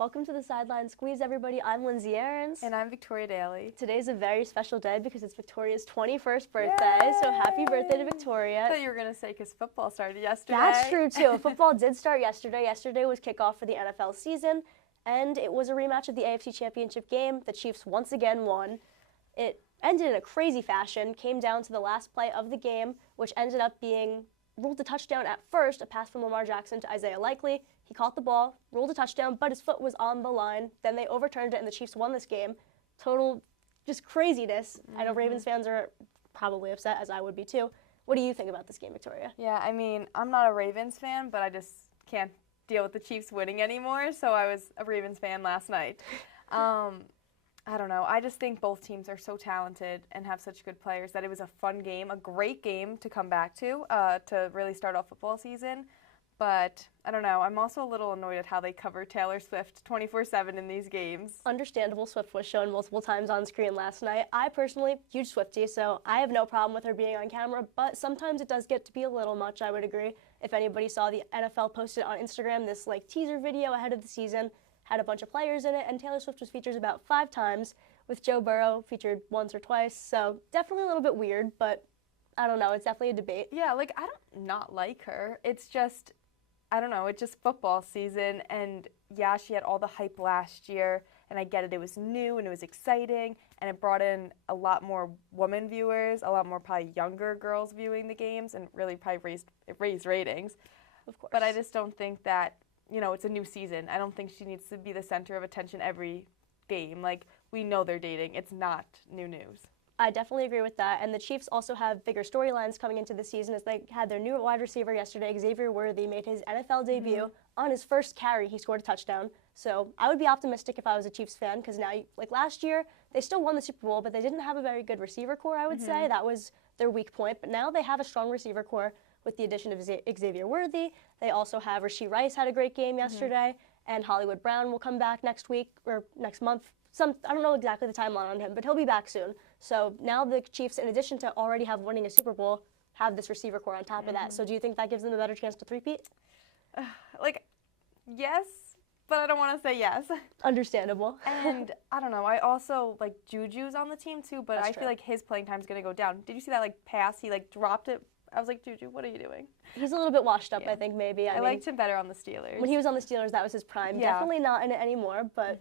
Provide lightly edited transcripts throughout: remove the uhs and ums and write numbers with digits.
Welcome to the Sideline Squeeze, everybody. I'm Lindsay Aarons. And I'm Victoria Daly. Today's a very special day because it's Victoria's 21st birthday, Yay! So happy birthday to Victoria. I thought you were going to say because football started yesterday. That's true, too. Football did start yesterday. Yesterday was kickoff for the NFL season, and it was a rematch of the AFC Championship game. The Chiefs once again won. It ended in a crazy fashion, came down to the last play of the game, which ended up being ruled a touchdown at first, a pass from Lamar Jackson to Isaiah Likely. He caught the ball, ruled a touchdown, but his foot was on the line. Then they overturned it, and the Chiefs won this game. Total just craziness. I know Ravens fans are probably upset, as I would be too. What do you think about this game, Victoria? Yeah, I mean, I'm not a Ravens fan, but I just can't deal with the Chiefs winning anymore, so I was a Ravens fan last night. I don't know. I just think both teams are so talented and have such good players that it was a fun game, a great game to come back to really start off football season. But I don't know. I'm also a little annoyed at how they cover Taylor Swift 24/7 in these games. Understandable. Swift was shown multiple times on screen last night. I personally, huge Swiftie, so I have no problem with her being on camera, but sometimes it does get to be a little much, I would agree. If anybody saw the NFL posted on Instagram this teaser video ahead of the season, had a bunch of players in it, and Taylor Swift was featured about 5 times, with Joe Burrow featured once or twice, so definitely a little bit weird, but I don't know, it's definitely a debate. Yeah, I don't not like her. It's just, I don't know, it's just football season, and yeah, she had all the hype last year, and I get it, it was new, and it was exciting, and it brought in a lot more women viewers, a lot more probably younger girls viewing the games, and really probably raised ratings. Of course. But I just don't think that, it's a new season. I don't think she needs to be the center of attention every game. We know they're dating. It's not new news. I definitely agree with that. And the Chiefs also have bigger storylines coming into the season as they had their new wide receiver yesterday. Xavier Worthy made his NFL debut. On his first carry, he scored a touchdown. So I would be optimistic if I was a Chiefs fan because now, last year, they still won the Super Bowl, but they didn't have a very good receiver core, I would say. That was their weak point. But now they have a strong receiver core with the addition of Xavier Worthy. They also have Rashee Rice had a great game yesterday, and Hollywood Brown will come back next week or next month. I don't know exactly the timeline on him, but he'll be back soon. So now the Chiefs, in addition to already winning a Super Bowl, have this receiver core on top of that. So do you think that gives them a better chance to three-peat? Yes, but I don't want to say yes. Understandable. And I don't know. I also Juju's on the team too, but I feel like his playing time's going to go down. Did you see that pass? He dropped it. I was like, Juju, what are you doing? He's a little bit washed up, I think, maybe. I liked him better on the Steelers. When he was on the Steelers, that was his prime. Yeah. Definitely not in it anymore, but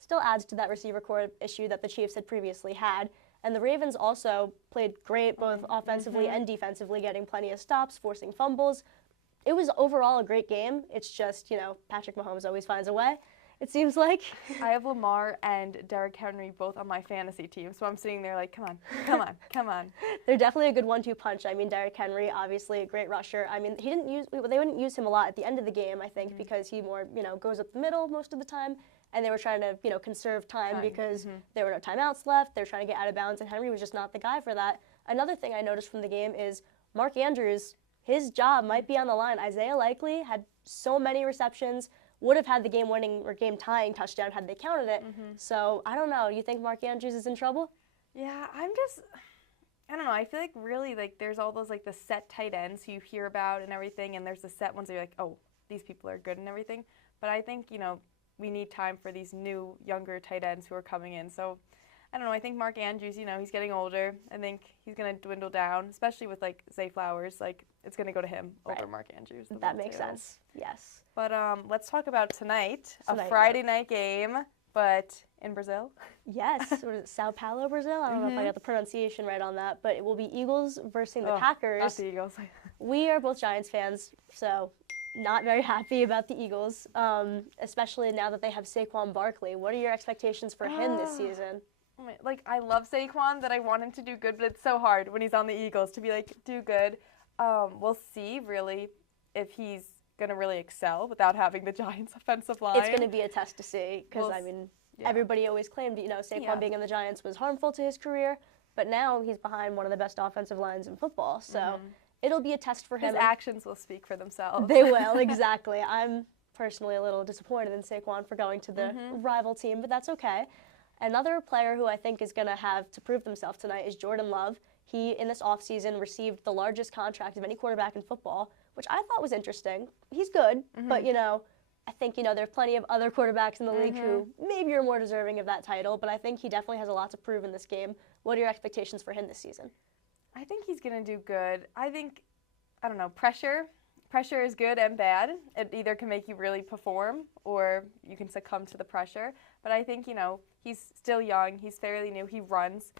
still adds to that receiver core issue that the Chiefs had previously had. And the Ravens also played great, both offensively and defensively, getting plenty of stops, forcing fumbles. It was overall a great game. It's just, Patrick Mahomes always finds a way, it seems like. I have Lamar and Derrick Henry both on my fantasy team, so I'm sitting there come on. They're definitely a good 1-2 punch. I mean, Derrick Henry, obviously a great rusher. I mean, they wouldn't use him a lot at the end of the game, I think, because he more, goes up the middle most of the time. And they were trying to, conserve time because there were no timeouts left. They were trying to get out of bounds, and Henry was just not the guy for that. Another thing I noticed from the game is Mark Andrews, his job might be on the line. Isaiah Likely had so many receptions, would have had the game-winning or game-tying touchdown had they counted it. So, I don't know. You think Mark Andrews is in trouble? Yeah, I don't know. I feel really, there's all those, the set tight ends you hear about and everything, and there's the set ones that you're oh, these people are good and everything. But I think, we need time for these new, younger tight ends who are coming in. So, I don't know. I think Mark Andrews, he's getting older. I think he's going to dwindle down, especially with, Zay Flowers. It's going to go to him over Mark Andrews. That makes sense, yes. But let's talk about tonight, a Friday night game, but in Brazil. Yes, what is it, Sao Paulo, Brazil? I don't know if I got the pronunciation right on that, but it will be Eagles versus the Packers. Not the Eagles. We are both Giants fans, so not very happy about the Eagles, especially now that they have Saquon Barkley. What are your expectations for him this season? I love Saquon, that I want him to do good, but it's so hard when he's on the Eagles to be do good. We'll see, really, if he's going to really excel without having the Giants' offensive line. It's going to be a test to see because, everybody always claimed, Saquon being in the Giants was harmful to his career, but now he's behind one of the best offensive lines in football, so it'll be a test for him. His actions will speak for themselves. They will, exactly. I'm personally a little disappointed in Saquon for going to the rival team, but that's okay. Another player who I think is going to have to prove himself tonight is Jordan Love. He, in this offseason, received the largest contract of any quarterback in football, which I thought was interesting. He's good, but, I think, there are plenty of other quarterbacks in the league who maybe are more deserving of that title, but I think he definitely has a lot to prove in this game. What are your expectations for him this season? I think he's going to do good. I don't know, pressure. Pressure is good and bad. It either can make you really perform or you can succumb to the pressure. But I think, he's still young. He's fairly new. He runs.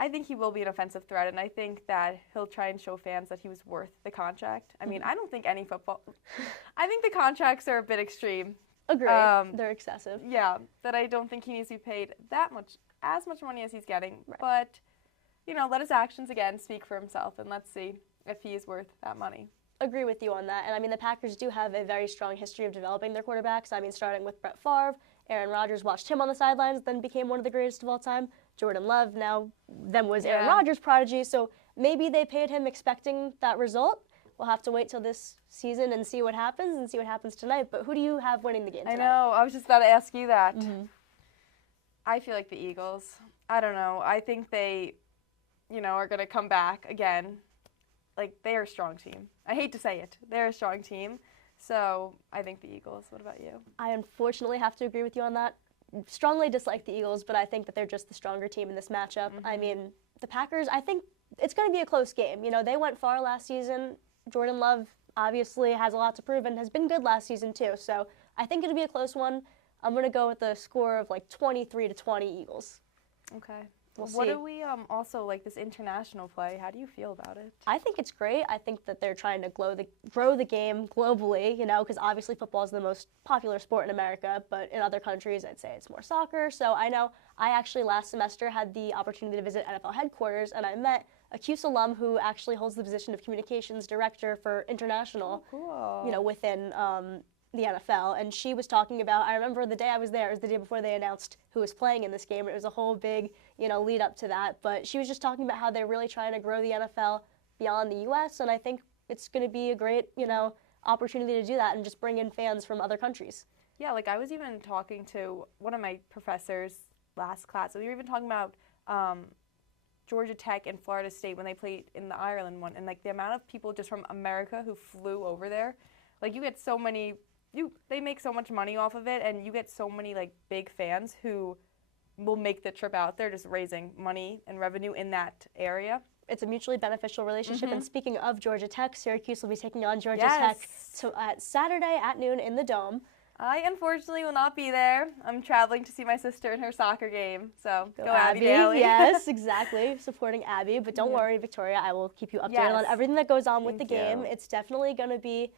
I think he will be an offensive threat, and I think that he'll try and show fans that he was worth the contract. I mean, I don't think any football – I think the contracts are a bit extreme. Agreed. They're excessive. Yeah, that I don't think he needs to be paid as much money as he's getting. Right. But, let his actions, again, speak for himself, and let's see if he is worth that money. Agree with you on that. And, I mean, the Packers do have a very strong history of developing their quarterbacks. I mean, starting with Brett Favre, Aaron Rodgers watched him on the sidelines, then became one of the greatest of all time. Jordan Love then was Aaron Rodgers' prodigy, so maybe they paid him expecting that result. We'll have to wait till this season and see what happens tonight. But who do you have winning the game tonight? I know. I was just about to ask you that. I feel like the Eagles. I don't know. I think they, are going to come back again. They are a strong team. I hate to say it. They're a strong team. So I think the Eagles. What about you? I unfortunately have to agree with you on that. Strongly dislike the Eagles, but I think that they're just the stronger team in this matchup. I mean, the Packers, I think it's going to be a close game. They went far last season. Jordan Love obviously has a lot to prove and has been good last season too. So I think it'll be a close one. I'm going to go with a score of 23-20 Eagles. Okay. We'll what see. do we also this international play? How do you feel about it? I think it's great. I think that they're trying to grow the game globally, because obviously football is the most popular sport in America, but in other countries I'd say it's more soccer. So I know I actually last semester had the opportunity to visit NFL headquarters, and I met a CUSE alum who actually holds the position of communications director for international, within the NFL, and she was talking about, I remember the day I was there, it was the day before they announced who was playing in this game. It was a whole big, lead up to that, but she was just talking about how they're really trying to grow the NFL beyond the U.S., and I think it's going to be a great, opportunity to do that and just bring in fans from other countries. Yeah, I was even talking to one of my professors last class, we were even talking about Georgia Tech and Florida State when they played in the Ireland one, and the amount of people just from America who flew over there, you get so many. They make so much money off of it, and you get so many big fans who will make the trip out there, just raising money and revenue in that area. It's a mutually beneficial relationship. And speaking of Georgia Tech, Syracuse will be taking on Georgia Tech at Saturday at noon in the Dome. I unfortunately will not be there. I'm traveling to see my sister in her soccer game, so go Abby. Yes, exactly, supporting Abby. But don't worry, Victoria, I will keep you updated on everything that goes on with the game. It's definitely going to be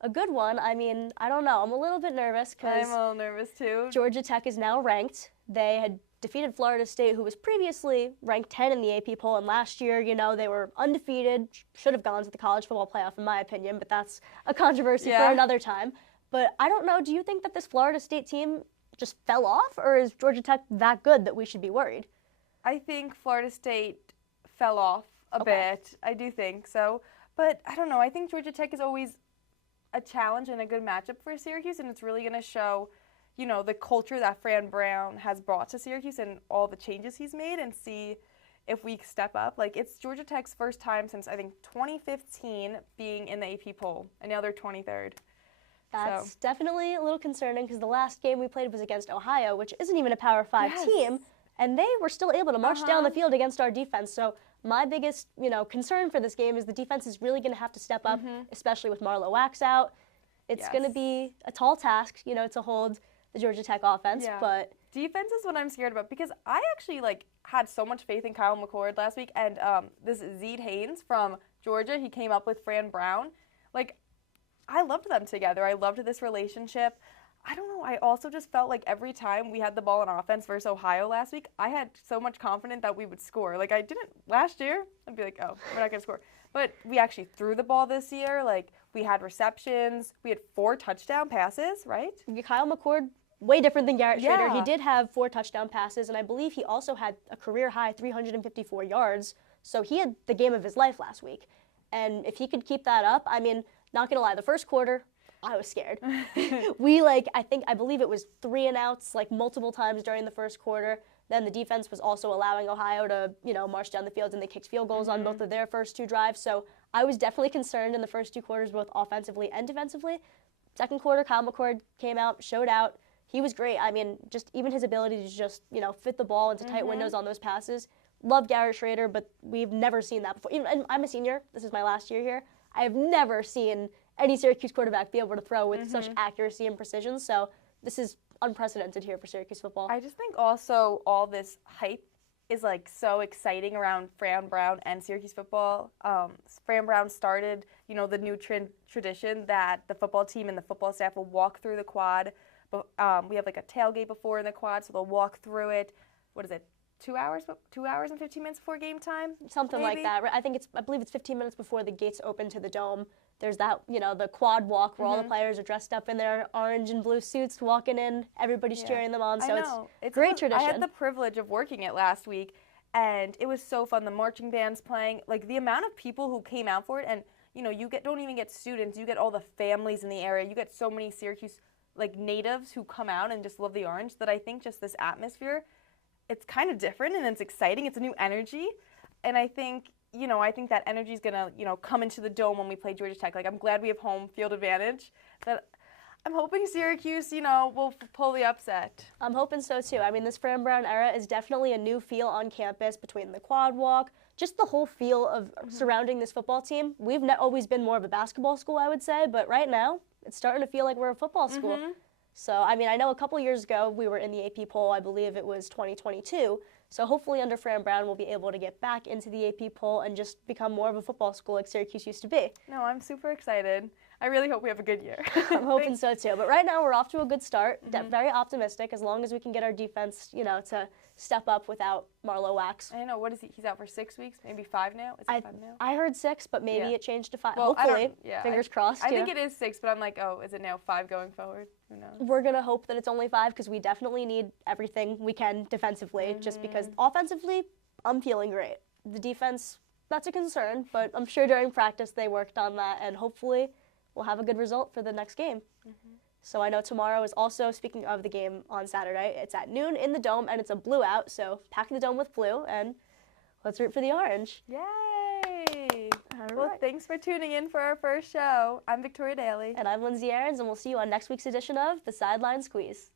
a good one. I mean, I don't know. I'm a little bit nervous because I'm a little nervous too. Georgia Tech is now ranked. They had defeated Florida State, who was previously ranked 10 in the AP poll, and last year, they were undefeated. Should have gone to the college football playoff, in my opinion, but that's a controversy for another time. But I don't know. Do you think that this Florida State team just fell off, or is Georgia Tech that good that we should be worried? I think Florida State fell off a bit. I do think so. But I don't know. I think Georgia Tech is always a challenge and a good matchup for Syracuse, and it's really going to show, the culture that Fran Brown has brought to Syracuse and all the changes he's made, and see if we step up. It's Georgia Tech's first time since, I think, 2015 being in the AP poll, and now they're 23rd. That's definitely a little concerning because the last game we played was against Ohio, which isn't even a Power 5 team, and they were still able to march down the field against our defense. So my biggest, concern for this game is the defense is really going to have to step up, especially with Marlowe Wax out. It's going to be a tall task, to hold the Georgia Tech offense. Yeah. But defense is what I'm scared about because I actually had so much faith in Kyle McCord last week, and this Zeed Haynes from Georgia, he came up with Fran Brown. I loved them together. I loved this relationship. I don't know. I also just felt every time we had the ball in offense versus Ohio last week, I had so much confidence that we would score. I didn't last year. I'd be oh, we're not going to score. But we actually threw the ball this year. We had receptions. We had 4 touchdown passes, right? Kyle McCord, way different than Garrett Schrader. He did have 4 touchdown passes, and I believe he also had a career-high 354 yards. So he had the game of his life last week. And if he could keep that up, I mean, not going to lie, the first quarter, I was scared. I believe it was 3 and outs, multiple times during the first quarter. Then the defense was also allowing Ohio to, march down the field, and they kicked field goals on both of their first 2 drives. So I was definitely concerned in the first 2 quarters, both offensively and defensively. second quarter, Kyle McCord came out, showed out. He was great. I mean, just even his ability to just, fit the ball into tight windows on those passes. Love Garrett Schrader, but we've never seen that before. And I'm a senior. This is my last year here. I have never seen any Syracuse quarterback be able to throw with such accuracy and precision. So this is unprecedented here for Syracuse football. I just think also all this hype is like so exciting around Fran Brown and Syracuse football. Fran Brown started, the new tradition that the football team and the football staff will walk through the quad. We have like a tailgate before in the quad, so they'll walk through it. What is it? 2 hours? 2 hours and 15 minutes before game time? Something maybe? like that. I believe it's 15 minutes before the gates open to the dome. There's that, the quad walk where all the players are dressed up in their orange and blue suits walking in. Everybody's cheering them on. So it's great tradition. I had the privilege of working it last week, and it was so fun. The marching band's playing. Like, the amount of people who came out for it, and, you don't even get students. You get all the families in the area. You get so many Syracuse, natives who come out and just love the orange that I think just this atmosphere, it's kind of different and it's exciting. It's a new energy. And I think that energy is going to, come into the dome when we play Georgia Tech. I'm glad we have home field advantage. But I'm hoping Syracuse, will pull the upset. I'm hoping so, too. I mean, this Fran Brown era is definitely a new feel on campus between the quad walk, just the whole feel of surrounding this football team. We've always been more of a basketball school, I would say, but right now it's starting to feel like we're a football school. So, I mean, I know a couple years ago we were in the AP poll. I believe it was 2022. So hopefully under Fran Brown we'll be able to get back into the AP poll and just become more of a football school like Syracuse used to be. No, I'm super excited. I really hope we have a good year. I'm hoping so too. But right now we're off to a good start. Very optimistic as long as we can get our defense, to step up without Marlo Wax. I know. What is he? He's out for 6 weeks, maybe 5 now? Is it 5 now? I heard 6, but maybe it changed to 5. Well, hopefully. Fingers crossed. I think it is 6, but I'm like, oh, is it now 5 going forward? Who knows? We're going to hope that it's only 5 because we definitely need everything we can defensively, just because offensively, I'm feeling great. The defense, that's a concern, but I'm sure during practice they worked on that, and hopefully we'll have a good result for the next game. So I know tomorrow is also, speaking of the game on Saturday, it's at noon in the Dome, and it's a blue out, so pack the Dome with blue, and let's root for the orange. Yay! All Well, right. thanks for tuning in for our first show. I'm Victoria Daly. And I'm Lindsay Aarons, and we'll see you on next week's edition of the Sideline Squeeze.